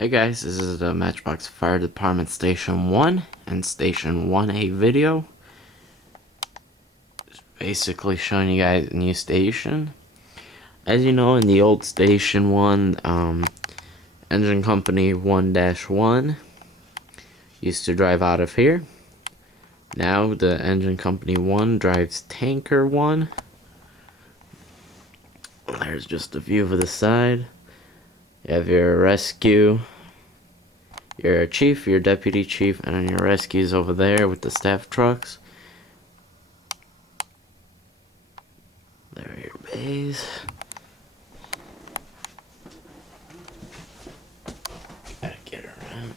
Hey guys, this is the Matchbox Fire Department Station 1 and Station 1A video. Just basically showing you guys a new station. As you know, in the old Station 1, Engine Company 1-1 used to drive out of here. Now the Engine Company 1 drives Tanker 1. There's just a view of the side. You have your rescue, your chief, your deputy chief, and then your rescues over there with the staff trucks. There are your bays. Gotta get around.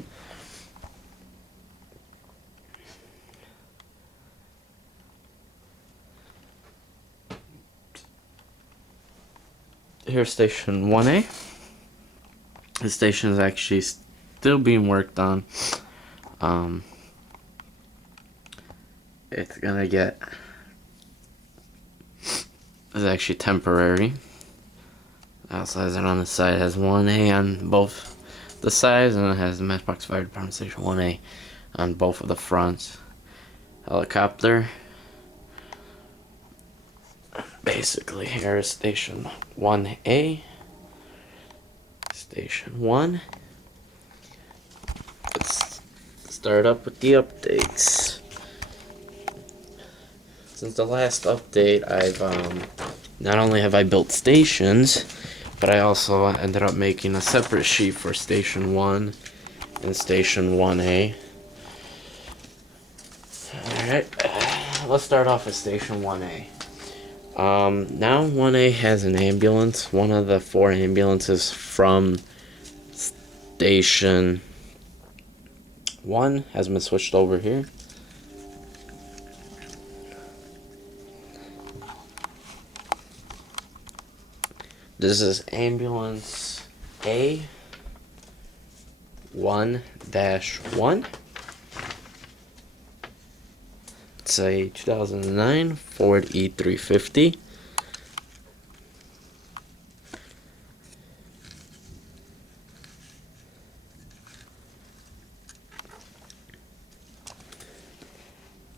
Here's Station 1A. The station is actually still being worked on. It's gonna get... It's actually temporary. Outside and on the side, it has 1A on both the sides, and it has the Matchbox Fire Department Station 1A on both of the fronts. Helicopter. Basically, here is Station 1A. Station 1. Let's start up with the updates. Since the last update, I've not only have I built stations, but I also ended up making a separate sheet for Station 1 and Station 1A. Alright, let's start off with Station 1A. Now 1A has an ambulance. One of the 4 ambulances from Station 1 has been switched over here. This is ambulance A 1-1. It's a 2009 Ford E350.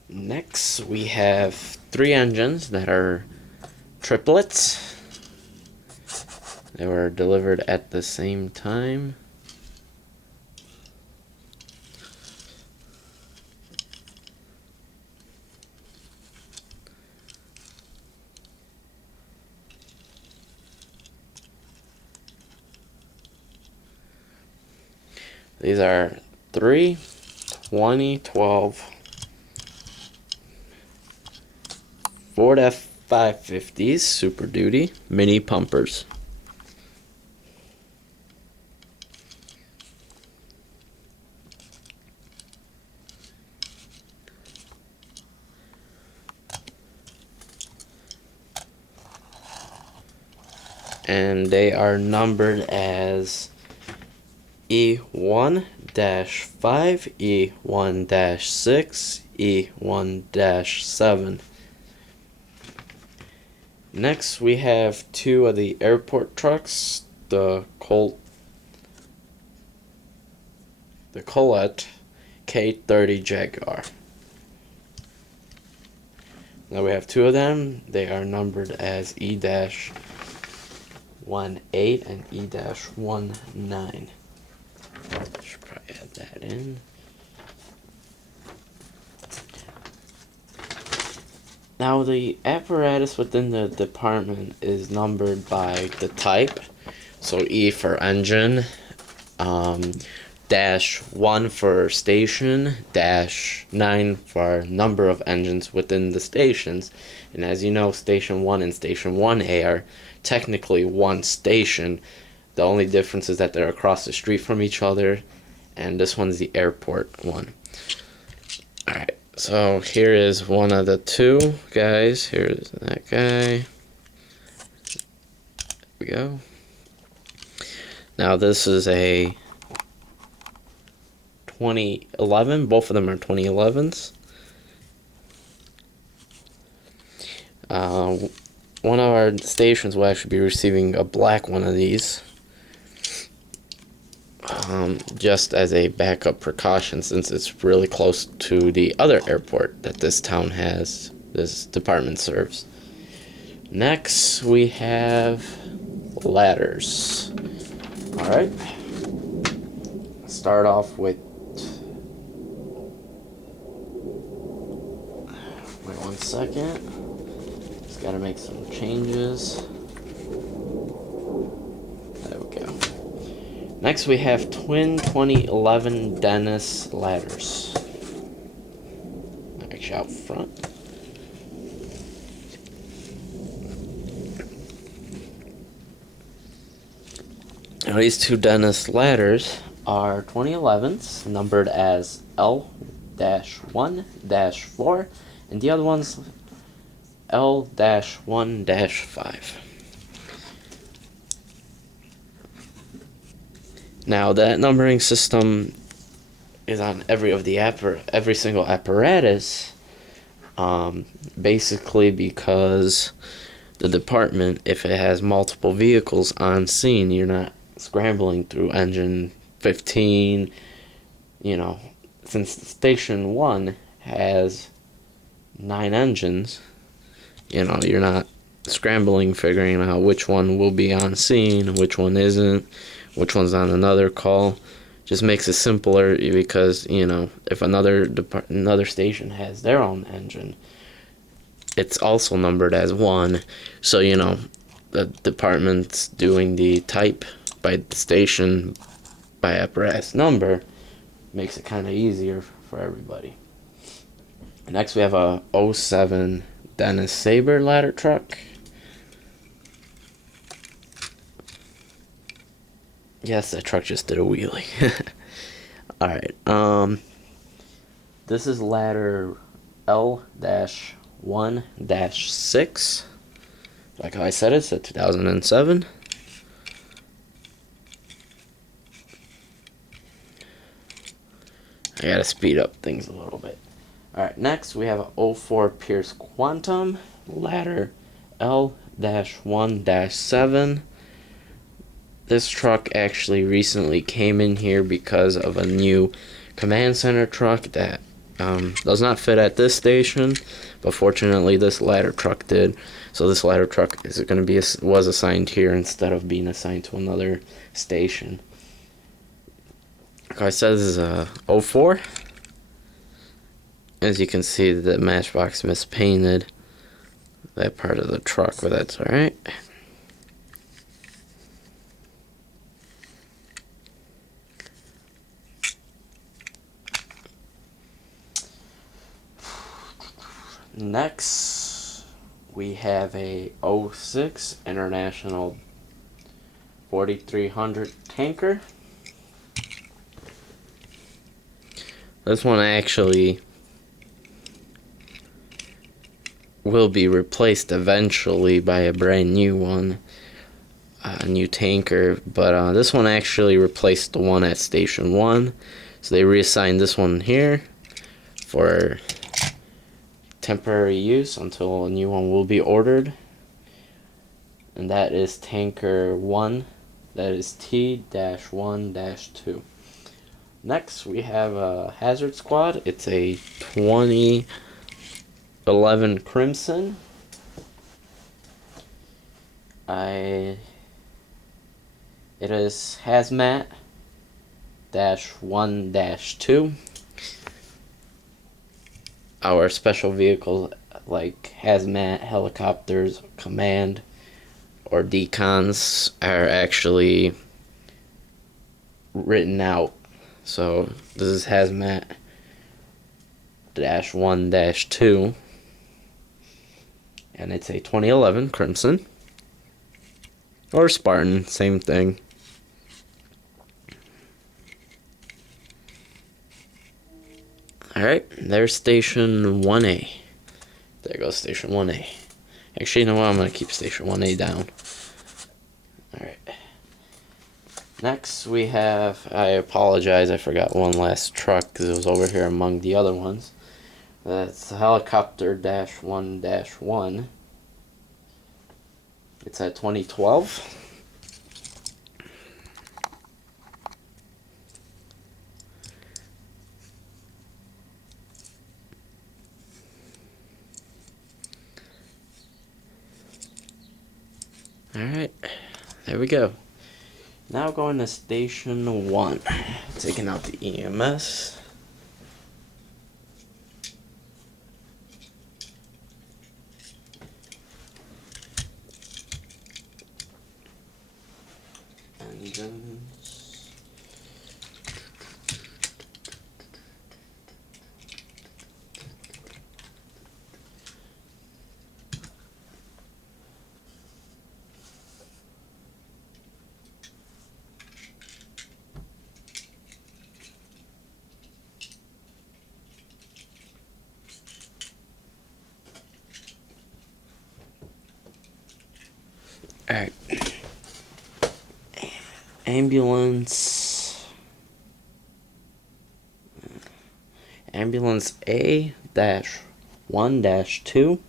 Next, we have 3 engines that are triplets. They were delivered at the same time. These are 3 2012 Ford F550s Super Duty mini pumpers. And they are numbered as E1-5, E1-6, E1-7. Next, we have 2 of the airport trucks, the Colette K30 Jaguar. Now we have 2 of them. They are numbered as E-18 and E-19. Should probably add that in. Now the apparatus within the department is numbered by the type. So E for engine, -1 for station, -9 for number of engines within the stations. And as you know, Station 1 and Station 1A are technically one station. The only difference is that they're across the street from each other, and this one's the airport one. Alright, so here is one of the 2 guys. Here's that guy. There we go. Now this is a 2011. Both of them are 2011s. One of our stations will actually be receiving a black one of these. just as a backup precaution, since it's really close to the other airport that this town has, this department serves. Next, we have ladders. Alright. Start off with... Wait 1 second. Just gotta make some changes. There we go. Next, we have twin 2011 Dennis ladders. Actually, out front. Now, these two Dennis ladders are 2011s, numbered as L-1-4, and the other one's L-1-5. Now, that numbering system is on every single apparatus, basically because the department, if it has multiple vehicles on scene, you're not scrambling through engine 15, since Station 1 has 9 engines, you're not scrambling figuring out which one will be on scene, which one isn't, which one's on another call. Just makes it simpler because, if another station has their own engine, it's also numbered as 1, so, the department's doing the type by the station by apparatus number makes it kind of easier for everybody. Next, we have a 07 Dennis Sabre ladder truck. Yes, that truck just did a wheelie. Alright, this is ladder L-1-6. Like how I said, it's a 2007. I gotta speed up things a little bit. Alright, next we have a 04 Pierce Quantum ladder L-1-7. This truck actually recently came in here because of a new command center truck that does not fit at this station, but fortunately this ladder truck did. So this ladder truck was assigned here instead of being assigned to another station. Like I said, this is a 04. As you can see, the Matchbox mispainted that part of the truck, but that's alright. Next, we have a 06 International 4300 tanker. This one actually will be replaced eventually by a brand new one, a new tanker, but this one actually replaced the one at Station 1, so they reassigned this one here for temporary use until a new one will be ordered, and that is Tanker 1, that is T-1-2. Next, we have a Hazard Squad. It's a 2011 Crimson. It is Hazmat -1-2. Our special vehicles like Hazmat, helicopters, command, or decons are actually written out. So this is Hazmat -1-2, and it's a 2011 Crimson, or Spartan, same thing. Alright, there's Station 1A. There goes Station 1A. Actually, you know what? I'm going to keep Station 1A down. Alright. Next, we have... I apologize, I forgot one last truck because it was over here among the other ones. That's the Helicopter -1-1. It's at 2012. Alright, there we go. Now going to Station 1. Taking out the EMS. Engines. Alright. Ambulance A-1-2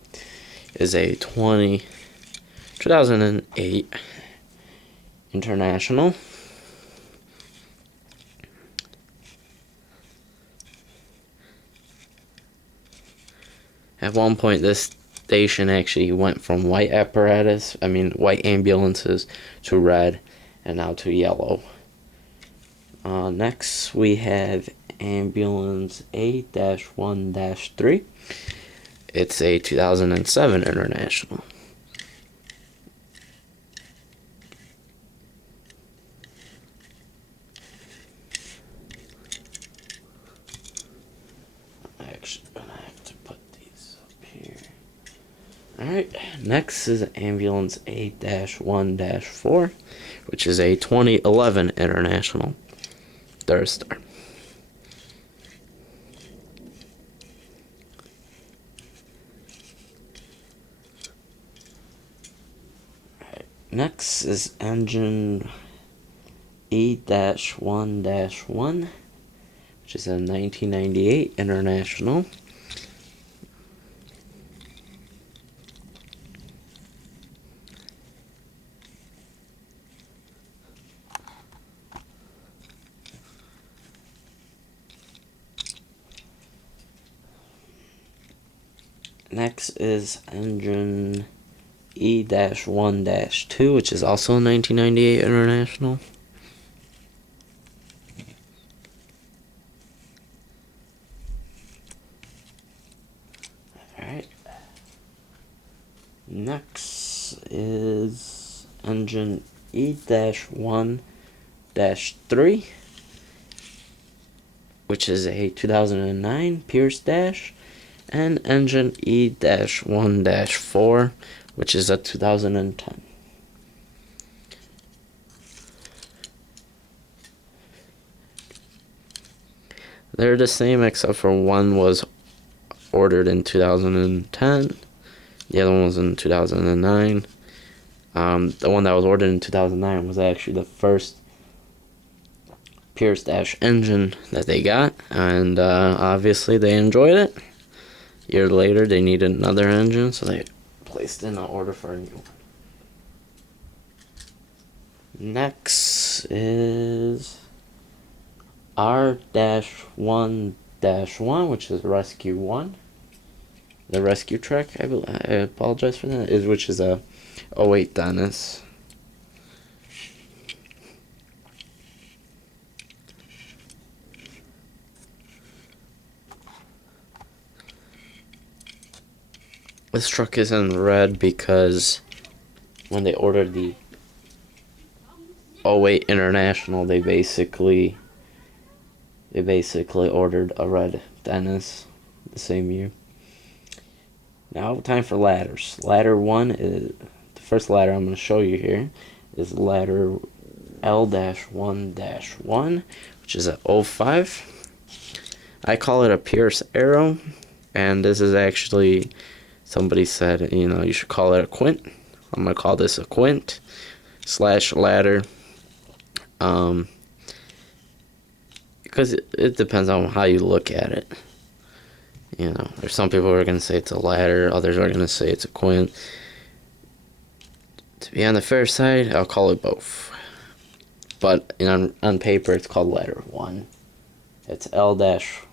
is a 2008 International. At one point, this station actually went from white ambulances to red, and now to yellow. Next, we have Ambulance A-1-3. It's a 2007 International. Actually, I'm gonna have to put these up here. Alright, next is Ambulance A-1-4, which is a 2011 International. Third star. Alright, next is Engine E-1-1, which is a 1998 International. Next is Engine E-1-2, which is also a 1998 International. Alright. Next is Engine E-1-3, which is a 2009 Pierce Dash. And Engine E-1-4, which is a 2010. They're the same except for one was ordered in 2010. The other one was in 2009. The one that was ordered in 2009 was actually the first Pierce Dash engine that they got. And obviously they enjoyed it. A year later, they needed another engine, so they placed in an order for a new one. Next is R-1-1, which is Rescue 1. The rescue truck, I apologize for that, which is a 08 Dennis. This truck is in red because when they ordered the 08 International, they basically ordered a red Dennis the same year. Now, time for ladders. Ladder 1 is the first ladder I'm going to show you here is ladder L-1-1, which is a 05. I call it a Pierce Arrow, and this is actually, somebody said, you should call it a quint. I'm going to call this a quint / ladder. Because it depends on how you look at it. There's some people who are going to say it's a ladder, others are going to say it's a quint. To be on the fair side, I'll call it both. But on paper, it's called ladder 1. It's L-1-1.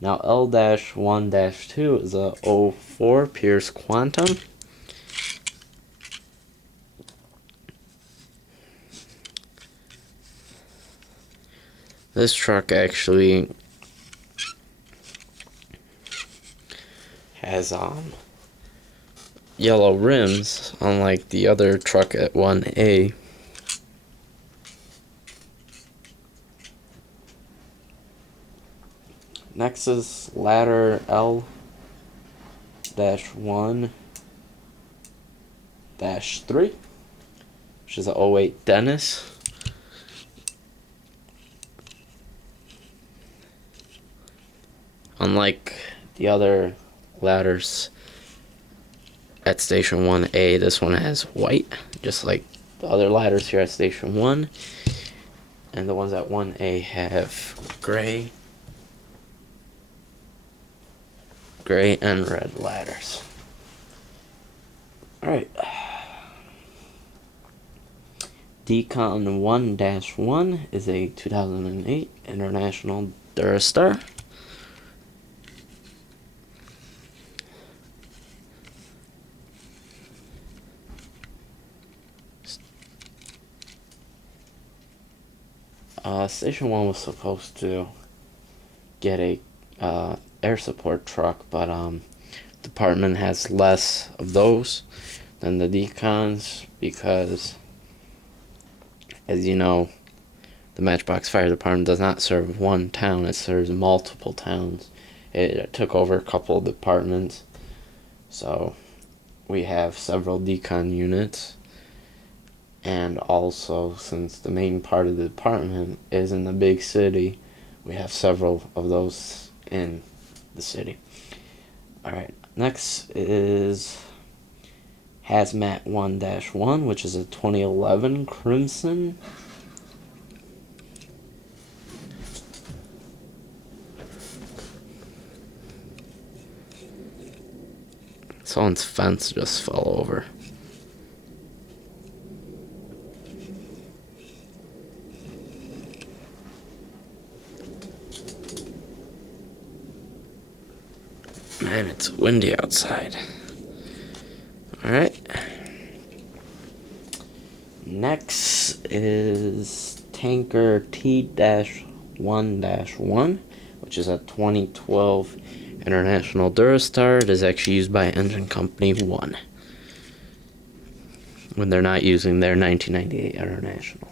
Now, L-1-2 is a 04 Pierce Quantum. This truck actually has yellow rims, unlike the other truck at 1A. Next is ladder L-1-3, which is a 08 Dennis. Unlike the other ladders at Station 1A, this one has white, just like the other ladders here at Station 1. And the ones at 1A have gray and red ladders. Alright. Decon 1-1 is a 2008 International Durastar. Station 1 was supposed to get a air support truck, but department has less of those than the decons because, as you know, the Matchbox Fire Department does not serve one town, it serves multiple towns. It took over a couple of departments, so we have several decon units. And also, since the main part of the department is in the big city, we have several of those in the city. Alright, next is Hazmat 1-1, which is a 2011 Crimson. Someone's fence just fell over. Man, it's windy outside. Alright. Next is Tanker T-1-1, which is a 2012 International Durastar. It is actually used by Engine Company 1 when they're not using their 1998 International.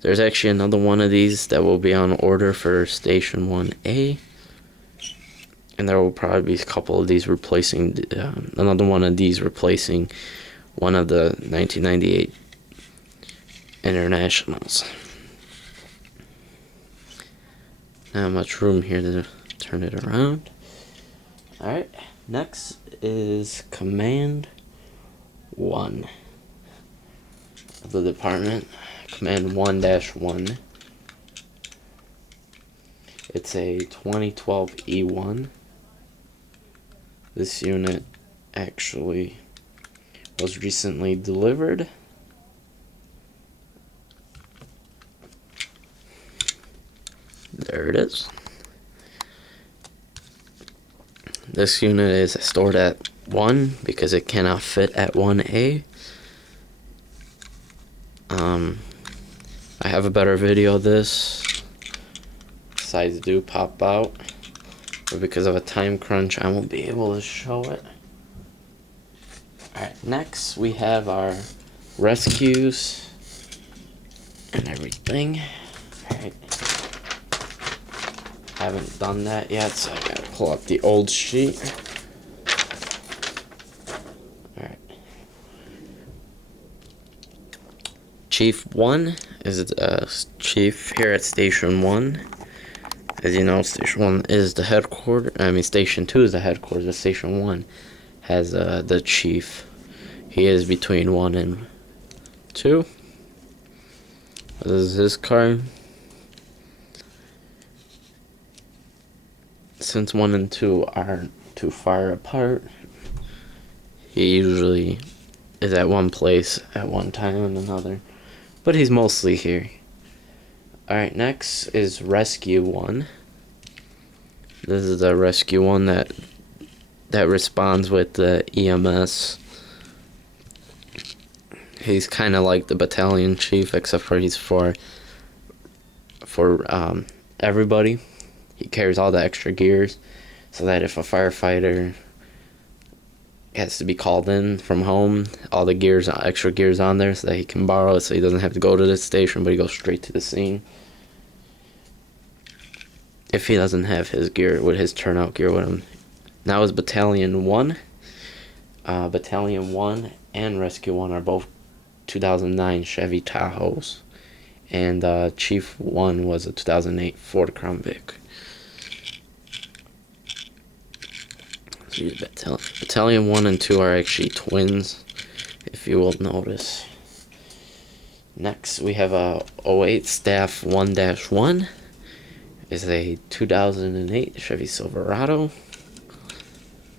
There's actually another one of these that will be on order for Station 1A. And there will probably be a couple of these replacing, another one of these replacing one of the 1998 Internationals. Not much room here to turn it around. Alright, next is Command 1 of the department. Command 1-1. It's a 2012 E1. This unit actually was recently delivered. There it is. This unit is stored at 1 because it cannot fit at 1A. I have a better video of this. Sides do pop out, but because of a time crunch, I won't be able to show it. Alright, next we have our rescues and everything. Alright. Haven't done that yet, so I gotta pull up the old sheet. Alright. Chief 1 is chief here at Station 1. As you know, Station 1 is the headquarters. Station 2 is the headquarters, but Station 1 has the chief. He is between 1 and 2. This is his car. Since 1 and 2 aren't too far apart, he usually is at one place at one time and another. But he's mostly here. Alright, next is Rescue 1. This is the Rescue 1 that responds with the EMS. He's kind of like the battalion chief, except for he's for everybody. He carries all the extra gears, so that if a firefighter has to be called in from home, all the gears, extra gears on there, so that he can borrow it, so he doesn't have to go to the station, but he goes straight to the scene. If he doesn't have his gear, with his turnout gear with him. Now is Battalion 1. Battalion 1 and Rescue 1 are both 2009 Chevy Tahoes. And Chief 1 was a 2008 Ford Crown Vic. So Battalion 1 and 2 are actually twins, if you will notice. Next, we have a 08 Staff 1-1. Is a 2008 Chevy Silverado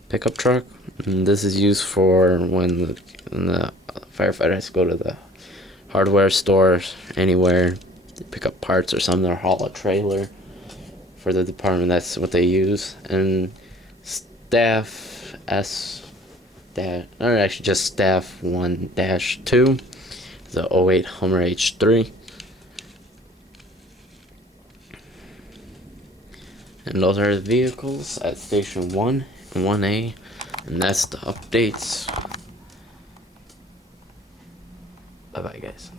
pickup truck. And this is used for when the firefighter has to go to the hardware store anywhere to pick up parts or something, or haul a trailer for the department. That's what they use. And Staff just Staff 1-2 is a 08 Hummer H3. And those are the vehicles at Station 1 and 1A. And that's the updates. Bye-bye, guys.